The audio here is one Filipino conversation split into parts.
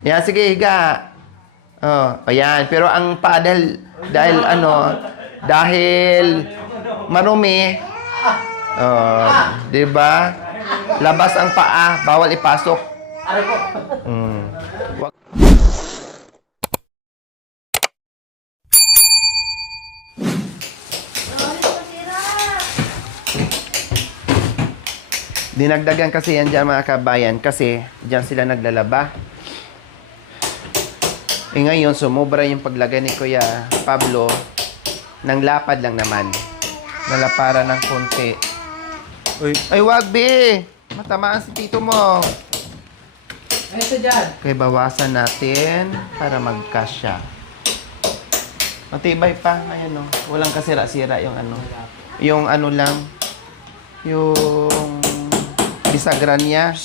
Yan, sige, higa. Oh, ayan. Pero ang paa dahil marumi, oh, 'di ba? Labas ang paa, bawal ipasok. Mm. Dinagdagan kasi yan dyan mga kabayan kasi dyan sila naglalaba. Ngayon, sumobra yung paglagay ni Kuya Pablo ng lapad lang naman. Nalapara ng konti. Uy, ay wag, be! Matamaan si tito mo. Ay, ito dyan. Kaya bawasan natin para magkasya. Matibay pa. Ayan o. Walang kasira-sira yung ano. Yung ano lang. Yung bisagran niya.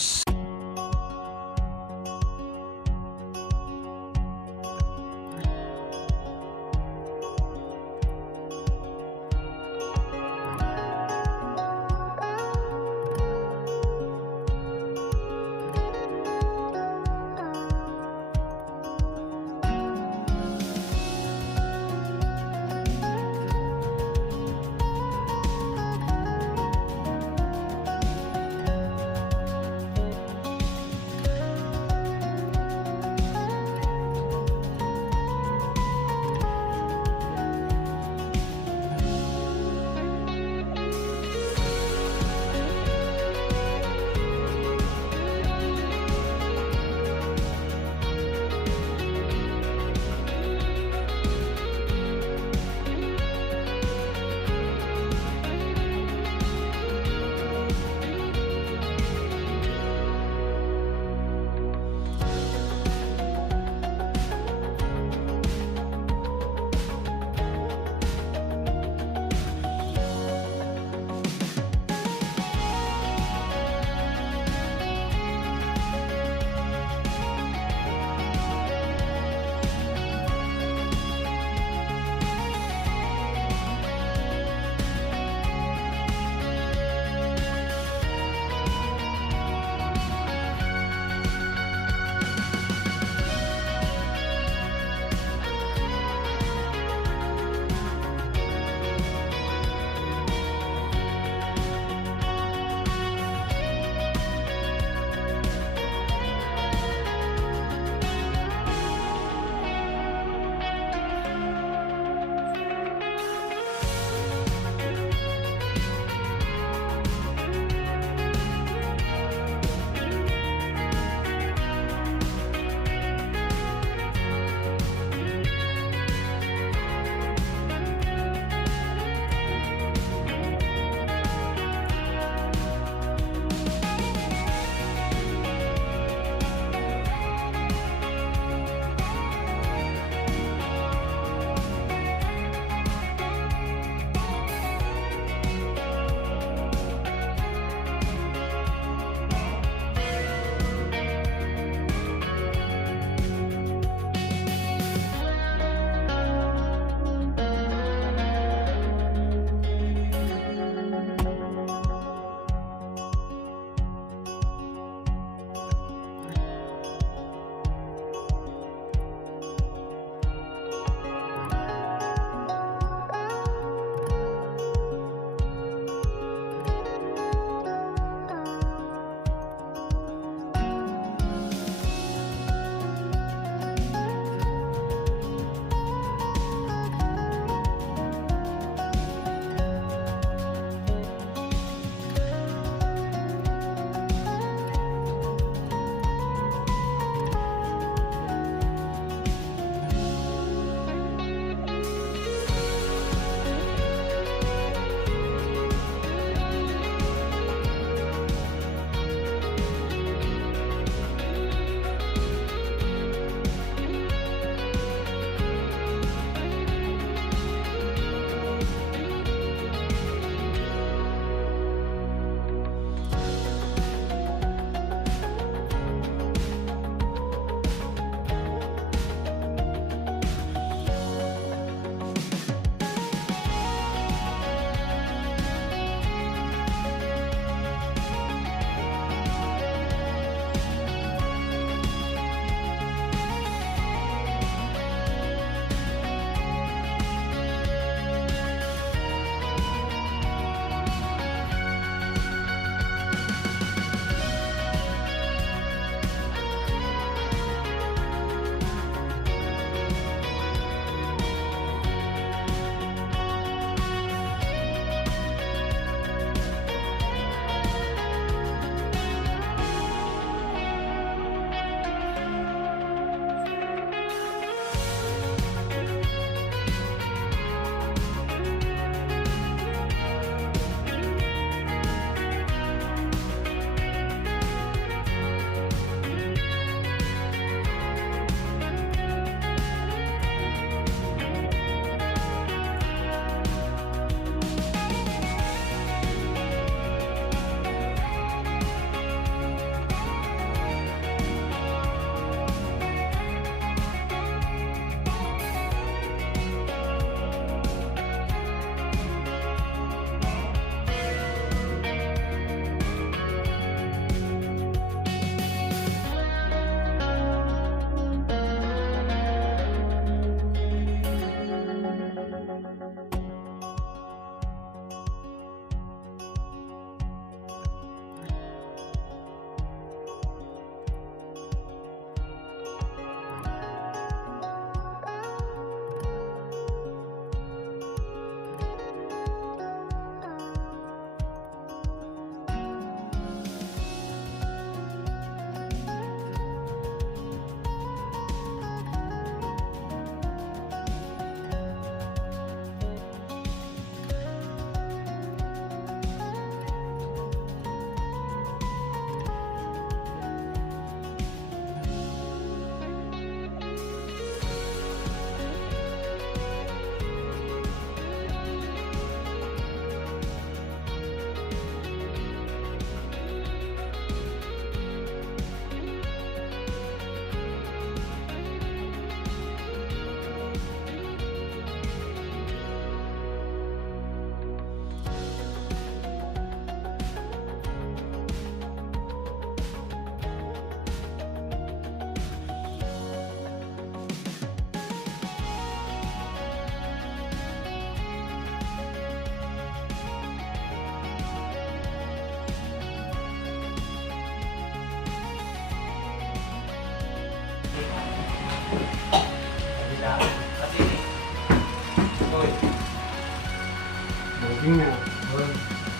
King niya.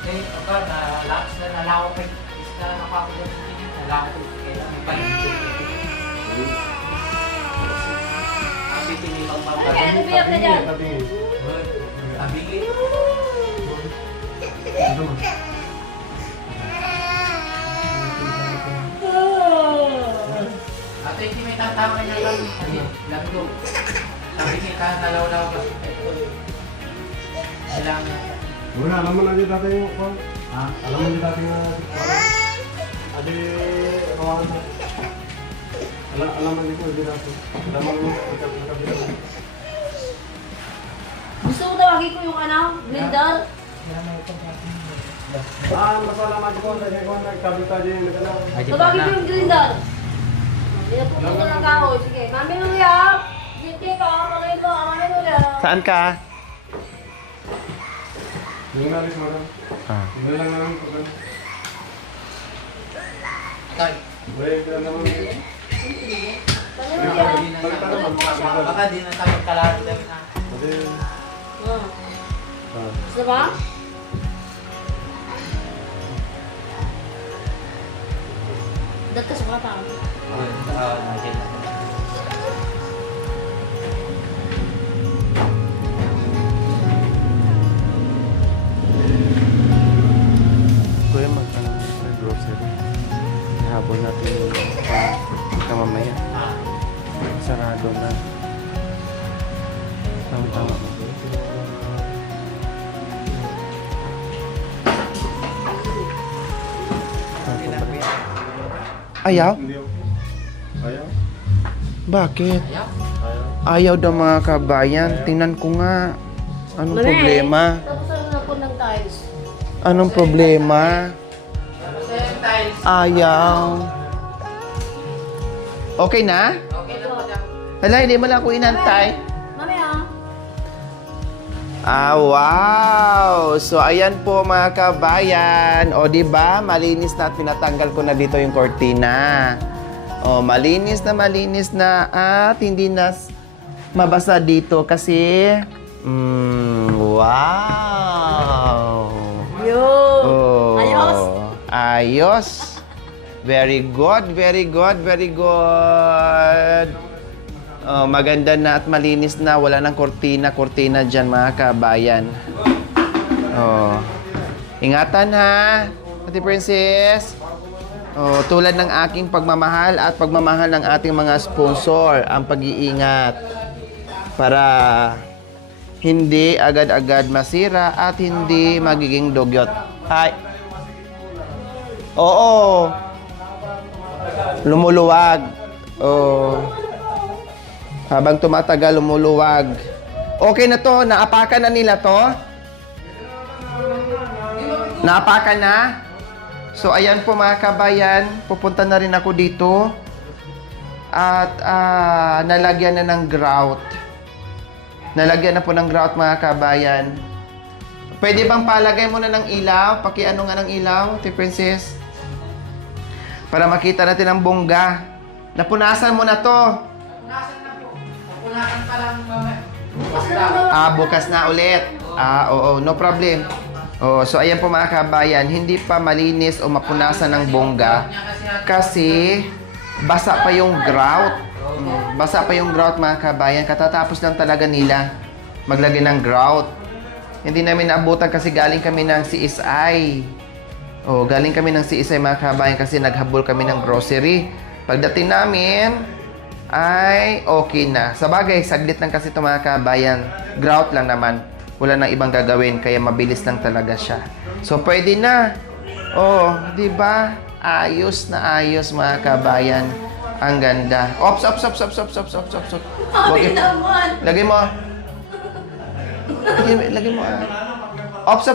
Eh, okay, nalaw ko isda na pakulat ko niya. Nalaw ko kailan may paligid. Ang titingin ng mga Ano biyak na dyan? Tatingin. tabingin. Ano mo? Ate, hindi may tatama niya lang. Lando. Sabi kita, nalaw-law ka. Kailangan. Wala, alam mo na din dati yung kwan. Ha? Alam mo din dati nga. Adi, kawalan mo. Alam mo din ko, hindi dati. Alam mo, nakabila mo. Gusto ko tawagin ko yung ano, blender. Masalamat ko sa inyo kung nagkabita dyan yung nagalaw. Tawagin ko yung blender. Pinapupo ko ng kahoy. Sige, Mami Luya. Hindi ka, Mami Luya. Mami Luya. Saan ka? Yung nalis mo lang. Ah. Hindi lang naman ito. Tay, Break lang naman. Mami Luya. baka di na tayo kalaro din na. Adi, Gusto ba? Dito sa kata. Kuya, mag-ano sa grocery. Habol natin yung mamaya. Sarado na. Tama-tama. Ayaw? hindi ako. Ayaw? Bakit? Ayaw. Ayaw. Ayaw daw mga kabayan. Tingnan ko nga. Anong Mami. problema? Tapos ano na po ng tiles? Anong problema? Tapos yung tiles. Ayaw. Okay na? Okay na po dyan. Hala, hindi mo lang ako inantay. Mami Wow! So, ayan po mga kabayan. O, di ba? Malinis na at pinatanggal ko na dito yung cortina. O, malinis na at hindi na mabasa dito kasi... wow! Yun. Oh, Ayos. Ayos. Very good, very good, very good. Oh, maganda na at malinis na. Wala nang kortina dyan mga kabayan. Oh. Ingatan ha, Ate Princess. Oh, tulad ng aking pagmamahal at pagmamahal ng ating mga sponsor, ang pag-iingat para hindi agad-agad masira at hindi magiging dugyot. Hi. Oo. Lumuluwag. Oh. Habang tumatagal, lumuluwag. Okay na to. Naapakan na nila to. Naapakan na. So, ayan po mga kabayan. Pupunta na rin ako dito. At nalagyan na ng grout. Nalagyan na po ng grout mga kabayan. Pwede bang palagay mo na ng ilaw? Pakiano nga ng ilaw, Ate Princess? Para makita natin ang bongga. Napunasan mo na to. Punasan na po. Punasan pa lang mamaya. Bukas na ulit. Oo, no problem. So ayan po mga kabayan, hindi pa malinis o mapunasan ng bongga kasi basa pa yung grout. Basa pa yung grout mga kabayan. Katatapos lang talaga nila maglagay ng grout. Hindi namin naabutan kasi galing kami ng CSI. Galing kami ng CSI mga kabayan kasi naghabol kami ng grocery. Pagdating namin, ay okay na. Sa bagay, saglit lang kasi ito mga kabayan. Grout lang naman. Wala nang ibang gagawin, kaya mabilis lang talaga siya. So, pwede na. Di ba? Ayos na ayos mga kabayan. Ang ganda. Ops. Mami naman. Lagay mo. Lagay mo. Ops.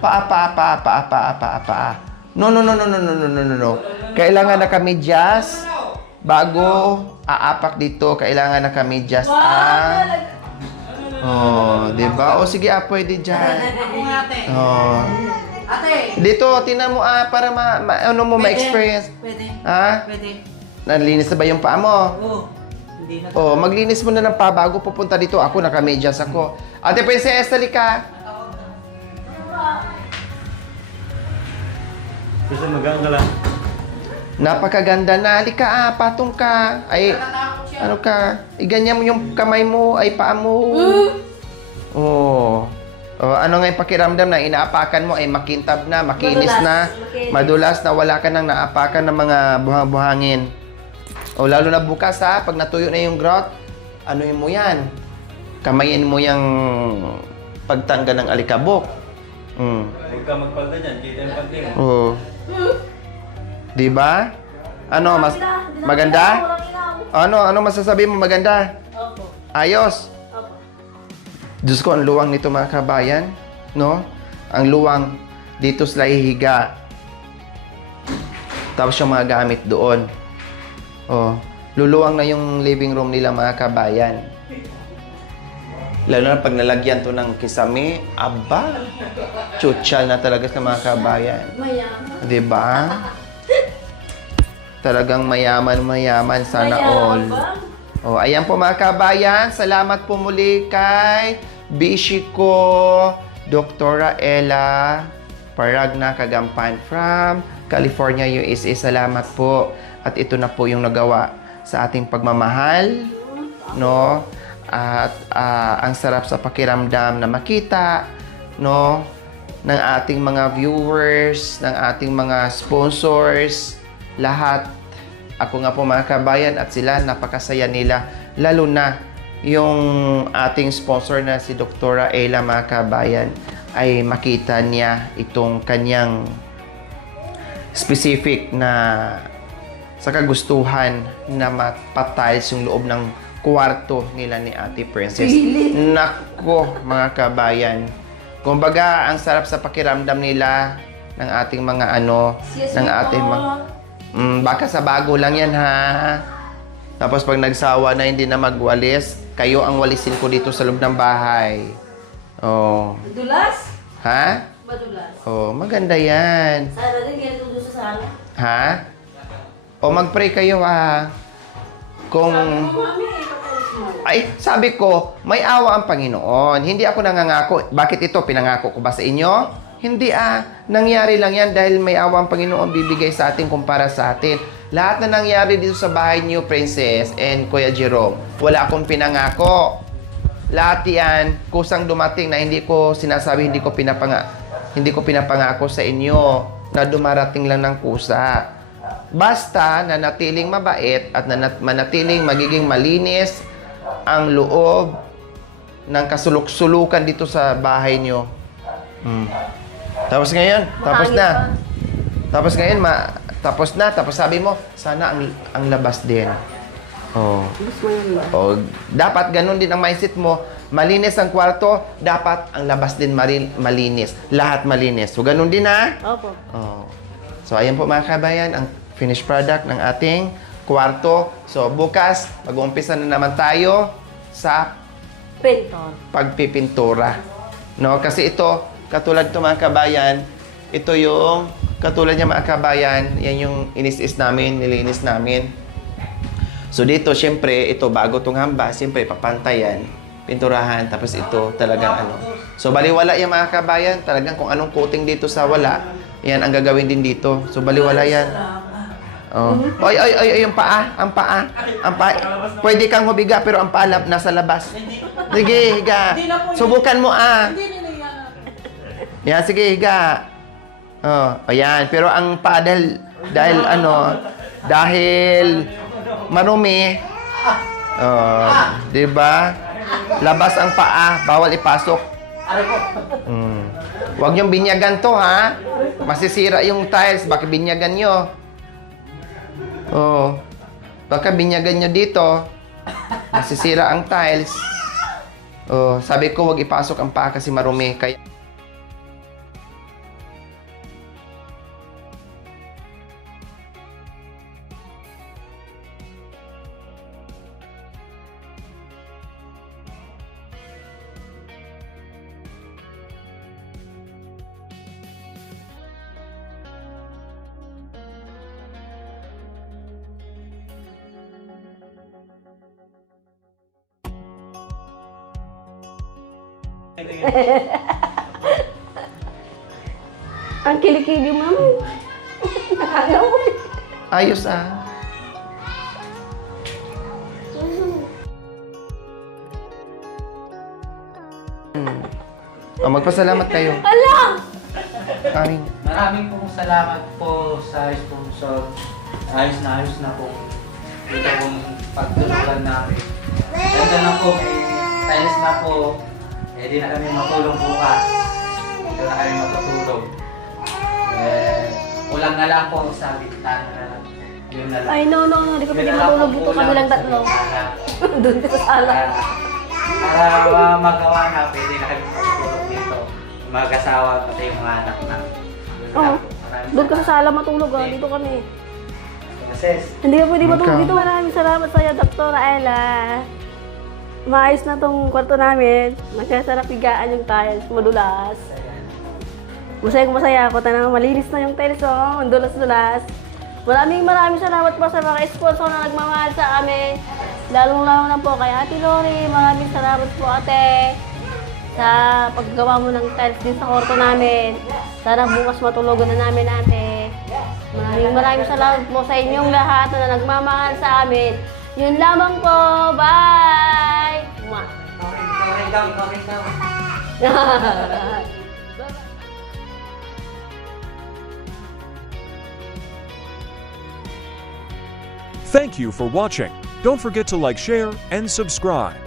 Pa. No. Kailangan naka-medyas. Bago aapak dito, kailangan naka-medyas di ba? Sige, pwede dyan. Ako nga, ate. Ate! Dito, tinan mo para ma-experience. Pwede. Ha? Pwede. Nalinis na ba yung paa mo? Oo. Hindi na. Maglinis mo na ng paa bago pupunta dito. Ako, naka-medyas ako. Ate Princess, talika. Kasi magaan ka lang. Napakaganda na. Halika patong ka. Ay, Natatakot siya. ano ka? Iganyan mo yung kamay mo, ay paa mo. Oh. Oh, ano nga yung pakiramdam na inaapakan mo ay makintab na, makinis Madulas. na, Makinis. madulas na wala ka nang naapakan ng mga buhang-buhangin. O lalo na bukas ha, pag natuyo na yung grout, anuin mo yan? Kamayin mo yung pagtanggal ng alikabok. Huwag ka magpalda dyan, kita yung pagting. Oh. Di ba? Ano, mas maganda? Ano masasabi mo maganda? Opo. Ayos. Opo. Diyos ko, ang luwang nito mga kabayan, no? Ang luwang dito sila ihiga. Tapos yung mga gamit doon. Oh, luluwang na yung living room nila mga kabayan. Lalo na pag nalagyan to ng kisame, aba, chuchal na talaga sa mga kabayan. Mayaman. 'Di ba? Talagang mayaman, sana all. Oh, ayan po mga kabayan, salamat po muli kay Bishi ko, Dr. Ella Paragna Kagampan from California, USA. Salamat po. At ito na po yung nagawa sa ating pagmamahal, no? At ang sarap sa pakiramdam na makita, no, ng ating mga viewers, ng ating mga sponsors, lahat. Ako nga po mga kabayan at sila, napakasaya nila. Lalo na yung ating sponsor na si Dr. Ella mga kabayan ay makita niya itong kanyang specific na sa kagustuhan na mapatiles yung loob ng kwarto nila ni Ate Princess. Nako mga kabayan. Kumbaga, ang sarap sa pakiramdam nila ng ating mga ng ating mga baka sa bago lang yan ha. Tapos pag nagsawa na hindi na magwalis, kayo ang walisin ko dito sa loob ng bahay. Oh. Madulas? Ha? Madulas. Oh, maganda yan. Sana din ganito doon sa sala. Ha? O mag-pray kayo ha. Kung Mami, ipapalis mo. ay, sabi ko, may awa ang Panginoon. Hindi ako nangangako. Bakit ito? Pinangako ko ba sa inyo? Hindi nangyari lang yan dahil may awa ang Panginoon bibigay sa atin kumpara sa atin. Lahat na nangyari dito sa bahay niyo, Princess and Kuya Jerome, wala akong pinangako. Lahat yan, kusang dumating na hindi ko sinasabi, hindi ko pinapangako sa inyo na dumarating lang ng kusa. Basta nanatiling mabait at manatiling magiging malinis ang loob ng kasuluk-sulukan dito sa bahay niyo. Tapos ngayon, tapos na. Tapos sabi mo, sana ang labas din. Oh. Oh, dapat ganun din ang mindset mo. Malinis ang kwarto, dapat ang labas din malinis. Lahat malinis. So ganun din ha. Opo. Oh. So ayan po mga kabayan, ang finished product ng ating kwarto. So bukas, mag-uumpisa na naman tayo sa Pintor. pagpipintura. No, kasi ito, katulad ito mga kabayan, ito yung katulad niya mga kabayan, yan yung inis-is namin, nilinis namin. So dito, syempre, ito bago tong hamba, syempre papantayan, pinturahan, tapos ito talagang So baliwala yan mga kabayan, talagang kung anong coating dito sa wala, yan ang gagawin din dito. So baliwala yan. Oh. Ay, yung paa, ang paa. Pwede kang humiga pero ang paa nasa labas. Sige, higa. Subukan mo Yan, sige, higa. Oh, ayan. Pero ang paa dahil marumi. Oh, 'di ba? Labas ang paa, bawal ipasok. Huwag niyong binyagan to, ha? Masisira yung tiles, baka binyagan niyo. Oh. Baka binyagan niyo dito. Masisira ang tiles. Oh, sabi ko, huwag ipasok ang paa kasi marumi. Kaya Ang kilikili mo naman. Nakagawa. Ayos ah. Magpasalamat kayo. Ala! Kain. Maraming pong salamat po sa sponsor. Ayos na po. Ito pong pagtulungan namin. Ganda na po, may tiles na po. Eh, di na kami matulog bukas. Dito na kami matutulog. Ulang na lang po sa bintana na lang. Yun na lang. Ay, no. Hindi ko Yun pwede na lang matulog po dito. kulang Kabilang sa tatlo. bintana. Doon ka sa sala. Para magawa na, pwede na kami matutulog dito. Mag-asawa pati yung mga anak na. Oo. Doon ka sa sala matulog. Dito kami. Sis, Hindi ka pwede matulog Magka- dito. Maraming salamat sa iyo, Dr. Ella. Maayos na tong kwarto namin. Masasarap higaan yung tiles. Madulas. Masaya ako. Tanang malinis na yung tiles. Oh. Ang dulas-dulas. Maraming salamat po sa mga sponsor na nagmamahal sa amin. Lalong-lalo na po kay Ate Lori. Maraming salamat po, ate, sa paggawa mo ng tiles din sa kwarto namin. Sana bukas matulogan na namin, ate. Maraming salamat po sa inyong lahat na nagmamahal sa amin. Yun lamang po. Bye! Mwah. Thank you for watching. Don't forget to like, share, and subscribe.